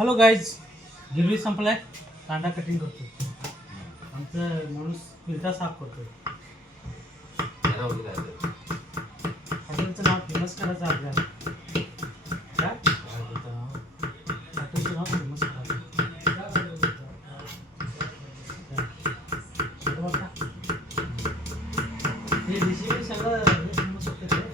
Hello guys, गिरवी संपलाय. कांदा कटिंग करतो. आमचं माणूस फिल्टर साफ करतो. हॉटेलचं नाव फेमस करायचं आपल्याला. काय हॉटेलचं नाव फेमस करायचं. हे रेसिपी सगळं फेमस होतं ते.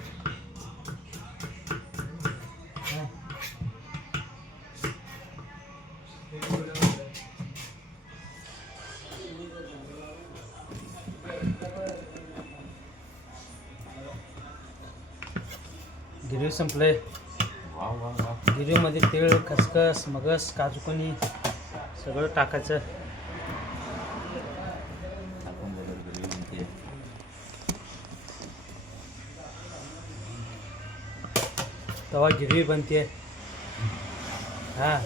गिरवी संपले. गिरवीमध्ये तीळ, खसखस, मगस, काजूकनी सगळं टाकायचं. तवा गिरवी बनते. हां,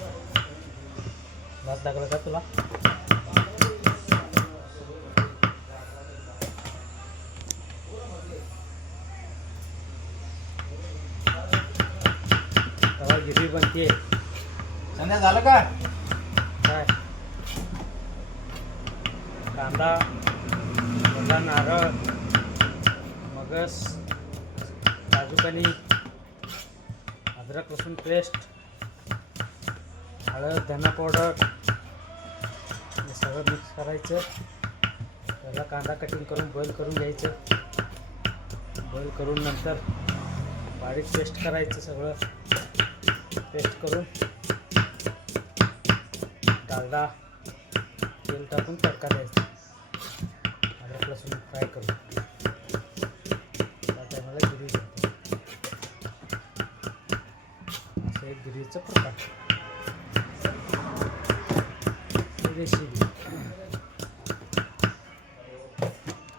भात लागला का तुला? तवा गिरवी बनते. संध्या झालं का? काय कांदा, ओला नारळ, मगस, काजूकनी, अद्रक लसूण पेस्ट, हळद, धना पावडर हे सगळं मिक्स करायचं. त्याला कांदा कटिंग करून बॉईल करून घ्यायचं. बॉईल करून नंतर बारीक पेस्ट करायचं. सगळं पेस्ट करून डालडा तेल टाकून तडका द्यायचा. अद्रक लसूण फ्राय करून त्या टायमाला गिरवी बनते. असं एक गिरवीचं प्रकार रेसिपी.